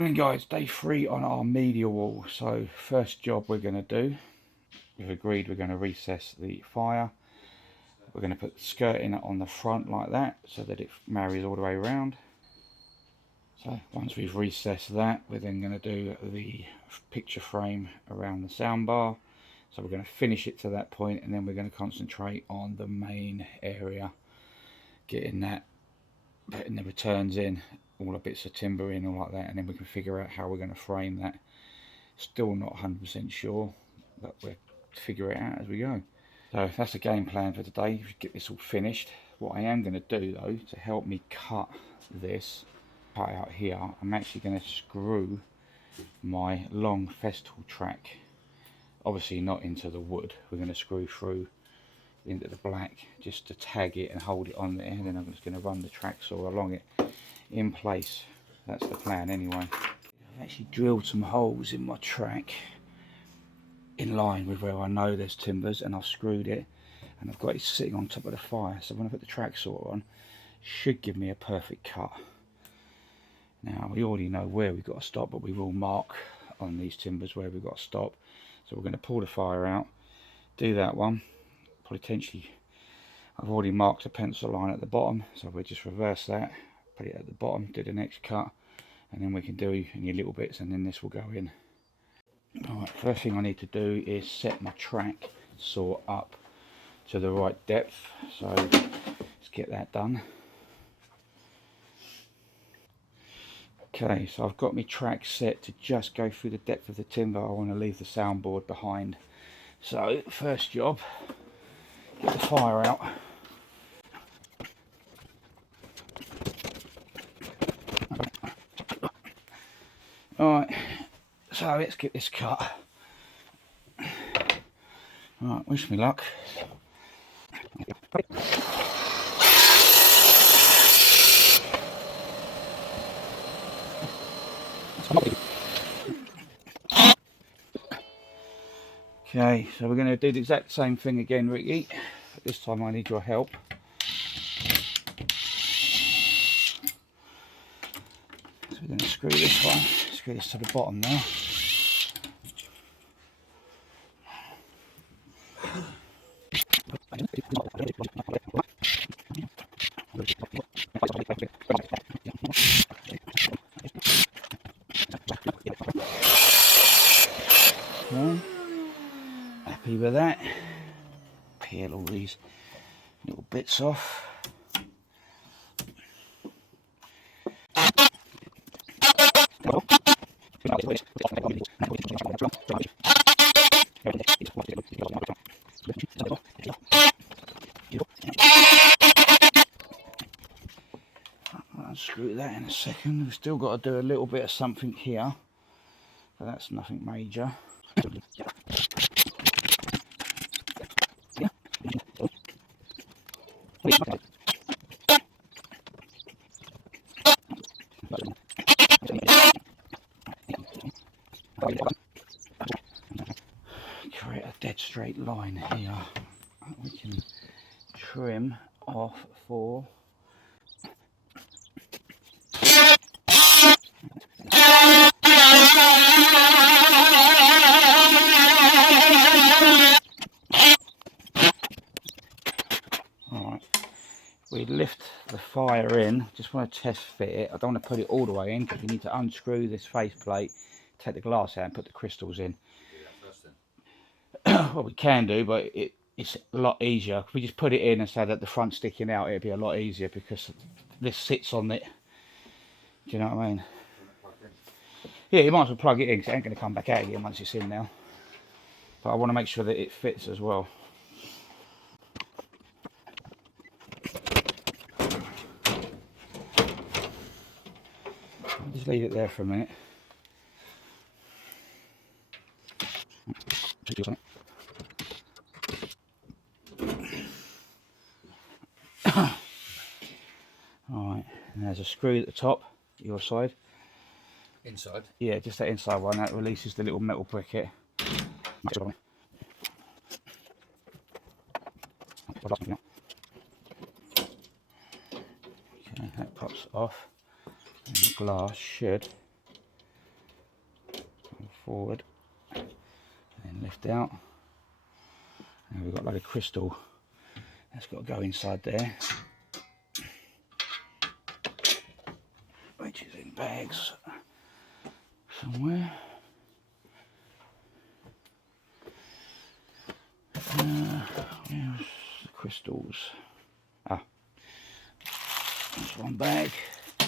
Morning guys, day 3 on our media wall. So first job we're going to do, we've agreed we're going to recess the fire. We're going to put the skirting on the front like that so that it marries all the way around. So once we've recessed that, we're then going to do the picture frame around the soundbar. So we're going to finish it to that point, and then we're going to concentrate on the main area, getting that, putting the returns in, all the bits of timber in, all like that, and then we can figure out how we're going to frame that. Still not 100% sure, but we'll figure it out as we go. So that's the game plan for today. Get this all finished. What I am going to do though, to help me cut this, cut out here, I'm actually going to screw my long festal track, obviously not into the wood, we're going to screw through into the black just to tag it and hold it on there, and then I'm just going to run the track saw along it in place. That's the plan anyway. I've actually drilled some holes in my track in line with where I know there's timbers, and I've screwed it, and I've got it sitting on top of the fire, so when I put the track saw on, it should give me a perfect cut. Now we already know where we've got to stop, but we will mark on these timbers where we've got to stop. So we're going to pull the fire out, do that one, potentially. I've already marked a pencil line at the bottom, so we'll just reverse that, put it at the bottom, do the next cut, and then we can do any little bits, and then this will go in. Alright, first thing I need to do is set my track saw up to the right depth, so let's get that done. Okay, so I've got my track set to just go through the depth of the timber. I want to leave the soundboard behind. So first job, get the fire out. Alright, so let's get this cut. Alright, wish me luck. Okay, so we're going to do the exact same thing again, Ricky, but this time I need your help. So we're going to screw this one, screw this to the bottom now. Okay, happy with that. Peel all these little bits off. I'll screw that in a second. We've still got to do a little bit of something here, but that's nothing major. Create a dead straight line here. We can trim off for alright. We lift the fire in, just want to test fit it. I don't want to put it all the way in because we need to unscrew this faceplate, take the glass out and put the crystals in. Well, we can do, but it's a lot easier. If we just put it in and say that the front's sticking out, it'd be a lot easier because this sits on it. Do you know what I mean? Yeah, you might as well plug it in because it ain't going to come back out again once it's in now. But I want to make sure that it fits as well. I'll just leave it there for a minute. Alright, and there's a screw at the top, your side. Inside? Yeah, just that inside one, that releases the little metal briquette. Okay, that pops off, and the glass should forward and then lift out. And we've got a load of crystal that's got to go inside there, which is in bags somewhere. Where's the crystals? Ah, that's one bag. I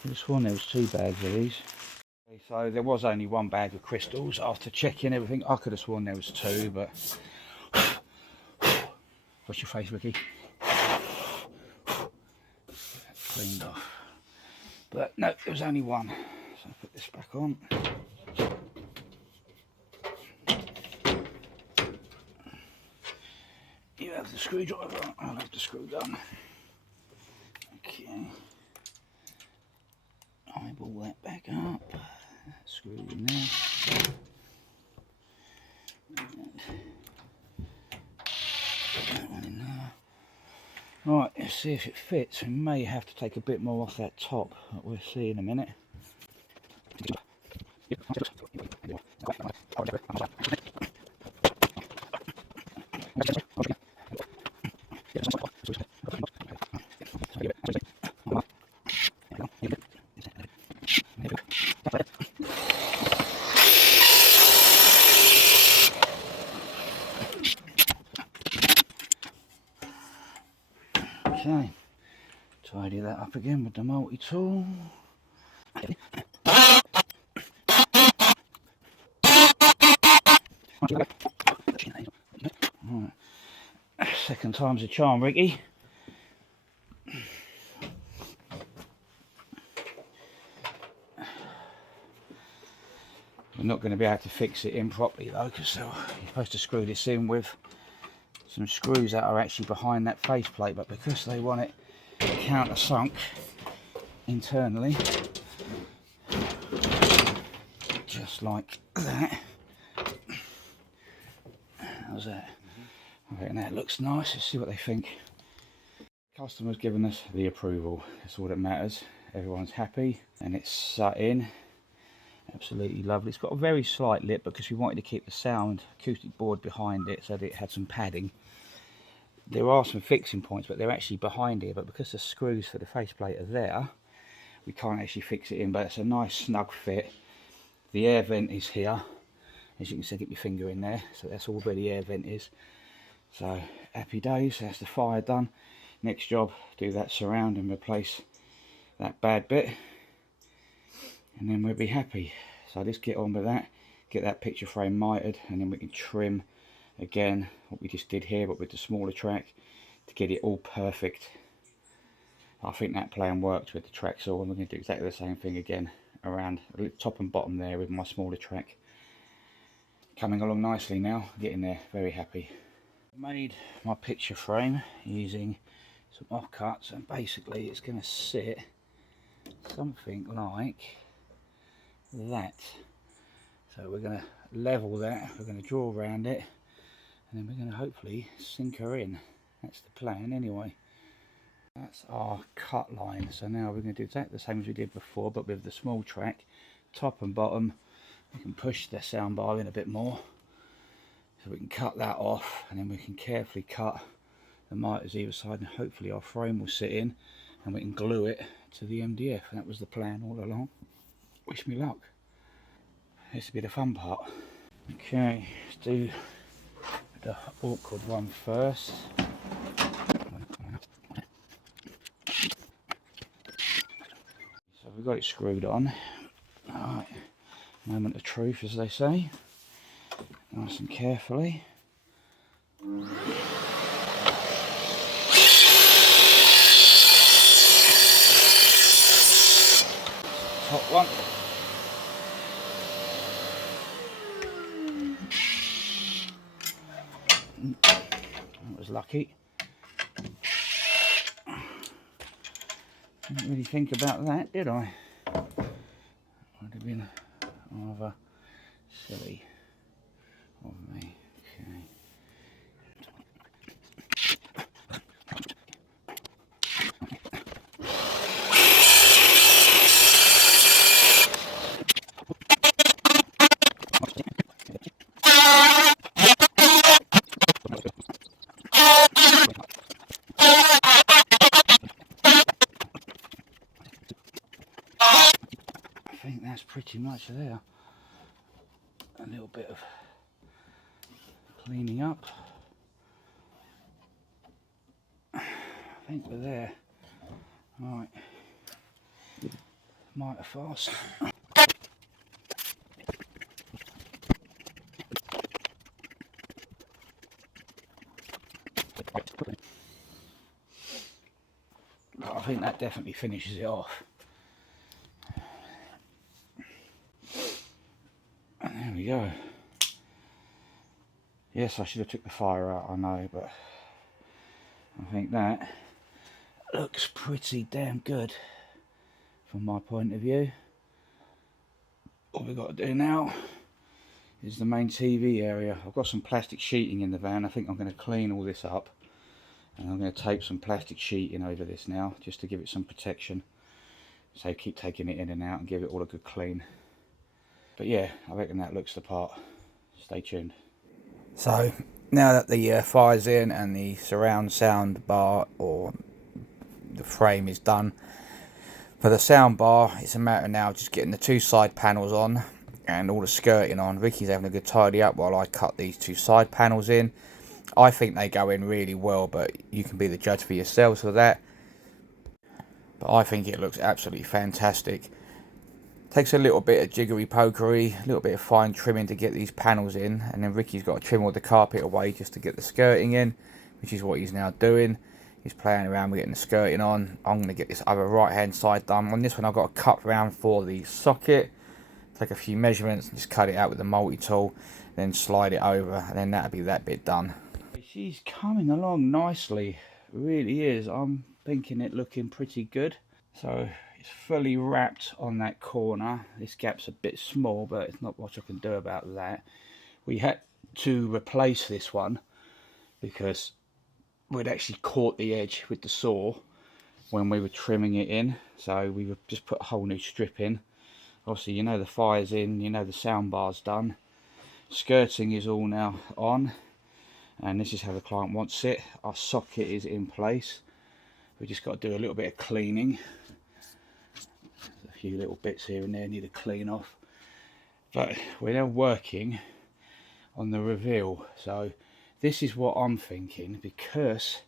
could have sworn there was 2 bags of these. Okay, so there was only 1 bag of crystals. After checking everything, I could have sworn there was 2, but what's your face, Ricky? Cleaned off. But no, there was only 1. So I'll put this back on. You have the screwdriver, I'll have the screw gun. Okay. Eyeball that back up. Screw in there. Put that one in there. Right, let's see if it fits. We may have to take a bit more off that top, but we'll see in a minute. Okay, tidy that up again with the multi-tool. Right. Second time's a charm, Ricky. We're not going to be able to fix it in properly though, because you're supposed to screw this in with some screws that are actually behind that faceplate, but because they want it countersunk internally, just like that. How's that? I reckon that looks nice. Let's see what they think. Customer's given us the approval. That's all that matters. Everyone's happy and it's sat in. Absolutely lovely. It's got a very slight lip because we wanted to keep the sound acoustic board behind it so that it had some padding. There are some fixing points, but they're actually behind here, but because the screws for the faceplate are there, we can't actually fix it in, but it's a nice snug fit. The air vent is here, as you can see. Get your finger in there, so that's all where the air vent is. So happy days. That's the fire done. Next job, do that surround and replace that bad bit, and then we'll be happy. So let's get on with that, get that picture frame mitered, and then we can trim again what we just did here, but with the smaller track, to get it all perfect. I think that plan worked with the track saw, and we're going to do exactly the same thing again around the top and bottom there with my smaller track. Coming along nicely now, getting there, very happy. Made my picture frame using some offcuts, and basically it's going to sit something like that. So we're going to level that, we're going to draw around it, and then we're going to hopefully sink her in. That's the plan anyway. That's our cut line. So now we're going to do exactly the same as we did before, but with the small track, top and bottom. We can push the soundbar in a bit more, so we can cut that off, and then we can carefully cut the miters either side, and hopefully our frame will sit in and we can glue it to the MDF. And that was the plan all along. Wish me luck. This will be the fun part. Okay, let's do the awkward one first. So we've got it screwed on. Alright, moment of truth, as they say. Nice and carefully. Top one. That was lucky. Didn't really think about that, did I? Would have been rather silly of me. Okay. that's pretty much there. A little bit of cleaning up. I think we're there. Right. Mitre fast. But I think that definitely finishes it off. And there we go. Yes, I should have took the fire out, I know, but I think that looks pretty damn good from my point of view. All we've got to do now is the main TV area. I've got some plastic sheeting in the van. I think I'm going to clean all this up, and I'm going to tape some plastic sheeting over this now just to give it some protection. So keep taking it in and out and give it all a good clean. But yeah, I reckon that looks the part. Stay tuned. So now that the fire's in and the surround sound bar or the frame is done, for the sound bar it's a matter now of just getting the two side panels on and all the skirting on. Ricky's having a good tidy up while I cut these two side panels in. I think they go in really well, but you can be the judge for yourselves for that. But I think it looks absolutely fantastic. Takes a little bit of jiggery pokery, a little bit of fine trimming to get these panels in, and then Ricky's got to trim all the carpet away just to get the skirting in, which is what he's now doing. He's playing around with getting the skirting on. I'm going to get this other right hand side done. On this one I've got a cut round for the socket. Take a few measurements and just cut it out with the multi-tool, then slide it over, and then that'll be that bit done. She's coming along nicely, it really is. I'm thinking it looking pretty good. So it's fully wrapped on that corner. This gap's a bit small, but it's not much I can do about that. We had to replace this one because we'd actually caught the edge with the saw when we were trimming it in, so we would just put a whole new strip in. Obviously, you know the fire's in, you know the sound bar's done, skirting is all now on, and this is how the client wants it. Our socket is in place. We just got to do a little bit of cleaning. There's a few little bits here and there need to clean off, but we're now working on the reveal. So this is what I'm thinking, because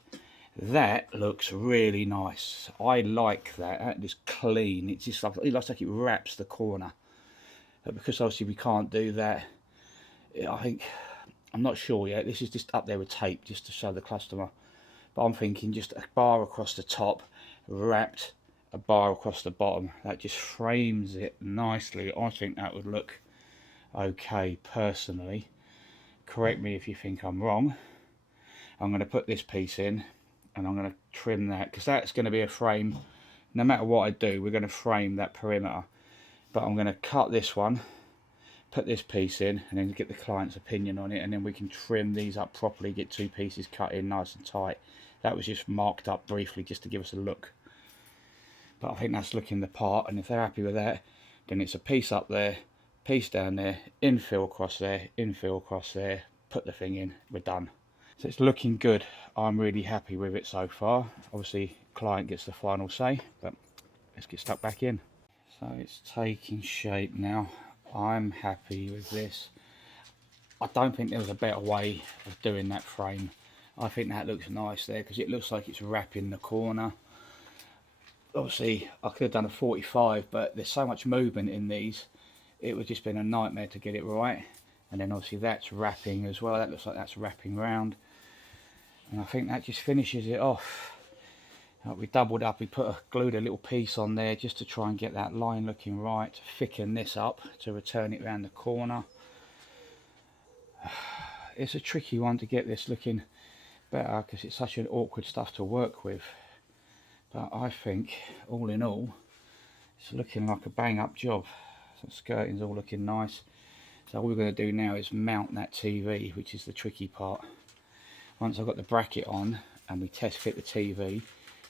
that looks really nice. I like that. That is clean. It's just like, it looks like it wraps the corner. But because obviously we can't do that, I think, I'm not sure yet. This is just up there with tape just to show the customer. But I'm thinking just a bar across the top, wrapped a bar across the bottom. That just frames it nicely. I think that would look okay personally. Correct me if you think I'm wrong. I'm going to put this piece in and I'm going to trim that, because that's going to be a frame. No matter what I do, we're going to frame that perimeter. But I'm going to cut this one, put this piece in, and then get the client's opinion on it, and then we can trim these up properly, get two pieces cut in nice and tight. That was just marked up briefly just to give us a look. But I think that's looking the part, and if they're happy with that, then it's a piece up there, piece down there, infill across there, infill across there, put the thing in, we're done. So it's looking good. I'm really happy with it so far. Obviously, client gets the final say, but let's get stuck back in. So it's taking shape now. I'm happy with this. I don't think there's a better way of doing that frame. I think that looks nice there, because it looks like it's wrapping the corner. Obviously, I could have done a 45, but there's so much movement in these, it would just been a nightmare to get it right. And then obviously that's wrapping as well. That looks like that's wrapping round. And I think that just finishes it off. We doubled up, we glued a little piece on there just to try and get that line looking right, to thicken this up, to return it around the corner. It's a tricky one to get this looking better, because it's such an awkward stuff to work with. But I think, all in all, it's looking like a bang up job. So skirting's all looking nice. So all we're going to do now is mount that TV, which is the tricky part. Once I've got the bracket on and we test fit the TV,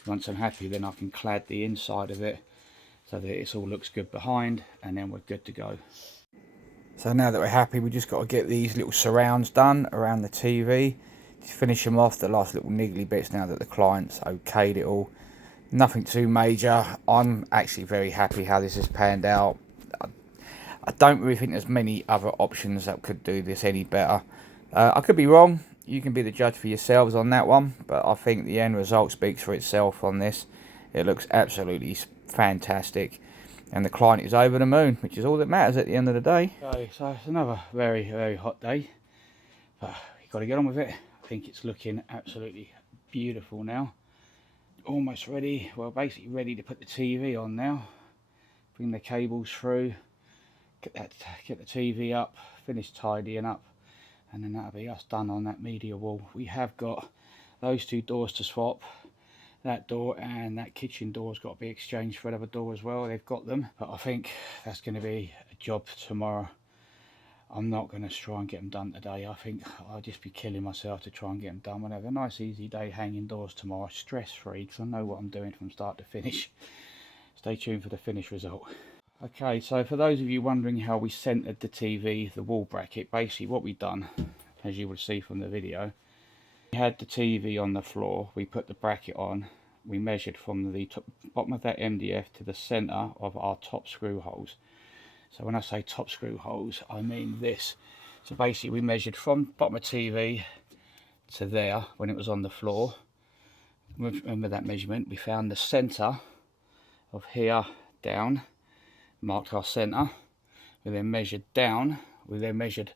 once I'm happy, then I can clad the inside of it so that it all looks good behind, and then we're good to go. So now that we're happy, we just got to get these little surrounds done around the TV. Just finish them off, the last little niggly bits now that the client's okayed it all. Nothing too major. I'm actually very happy how this has panned out. I don't really think there's many other options that could do this any better. I could be wrong. You can be the judge for yourselves on that one, but I think the end result speaks for itself on this. It looks absolutely fantastic, and the client is over the moon, which is all that matters at the end of the day. So it's another very, very hot day, but you've got to get on with it. I think it's looking absolutely beautiful now. Almost ready, well, basically ready to put the TV on now. Bring the cables through, get the TV up, finish tidying up, and then that'll be us done on that media wall. We have got those two doors to swap. That door and that kitchen door's got to be exchanged for another door as well. They've got them, but I think that's going to be a job tomorrow. I'm not going to try and get them done today. I think I'll just be killing myself to try and get them done. We'll have a nice easy day hanging doors tomorrow, stress free, because I know what I'm doing from start to finish. Stay tuned for the finished result. Okay, so for those of you wondering how we centered the TV, the wall bracket, basically what we've done, as you will see from the video, we had the TV on the floor, we put the bracket on, we measured from the bottom of that MDF to the center of our top screw holes. So when I say top screw holes, I mean this. So basically we measured from bottom of TV to there when it was on the floor. Remember that measurement, we found the center of here down, marked our center. We then measured down, we then measured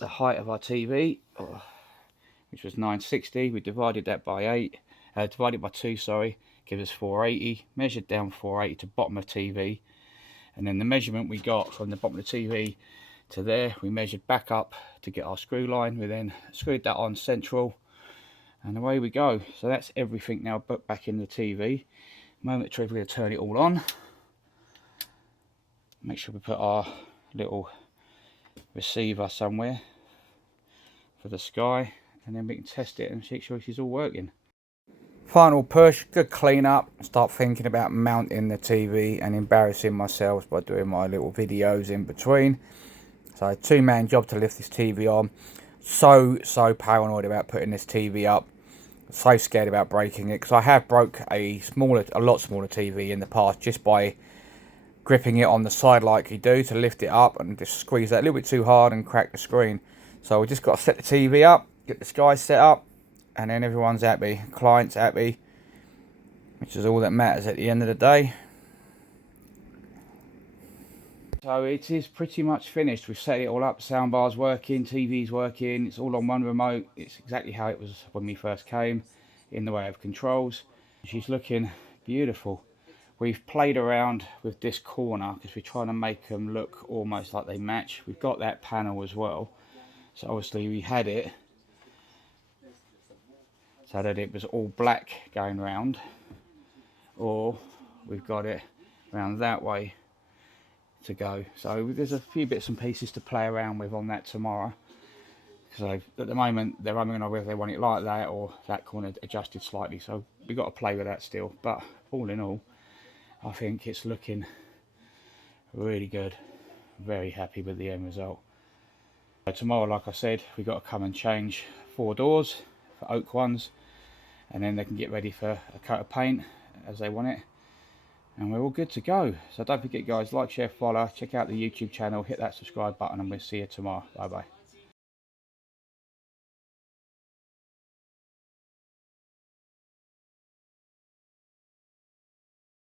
the height of our TV, which was 960. We divided that by 2, sorry, gives us 480. Measured down 480 to bottom of TV, and then the measurement we got from the bottom of the TV to there, we measured back up to get our screw line. We then screwed that on central, and away we go. So that's everything now put back in the TV. Momentarily, we're going to turn it all on. Make sure we put our little receiver somewhere for the sky, and then we can test it and make sure it's all working. Final push, good clean up, start thinking about mounting the TV and embarrassing myself by doing my little videos in between. So 2-man job to lift this TV on. So paranoid about putting this TV up. So scared about breaking it, because I have broke a lot smaller TV in the past just by gripping it on the side like you do to lift it up and just squeeze that a little bit too hard and crack the screen. So we just got to set the TV up, get the sky set up, and then everyone's happy, client's happy, which is all that matters at the end of the day. So it is pretty much finished. We've set it all up, soundbar's working, TV's working, it's all on one remote. It's exactly how it was when we first came, in the way of controls. She's looking beautiful. We've played around with this corner because we're trying to make them look almost like they match. We've got that panel as well. So obviously we had it so that it was all black going round, or we've got it round that way to go. So there's a few bits and pieces to play around with on that tomorrow. So at the moment they're umming on whether they want it like that or that corner adjusted slightly. So we've got to play with that still. But all in all, I think it's looking really good. Very happy with the end result. So tomorrow, like I said, we've got to come and change 4 doors for oak ones, and then they can get ready for a coat of paint as they want it, and we're all good to go. So don't forget guys, like, share, follow, check out the YouTube channel, hit that subscribe button, and we'll see you tomorrow. Bye bye.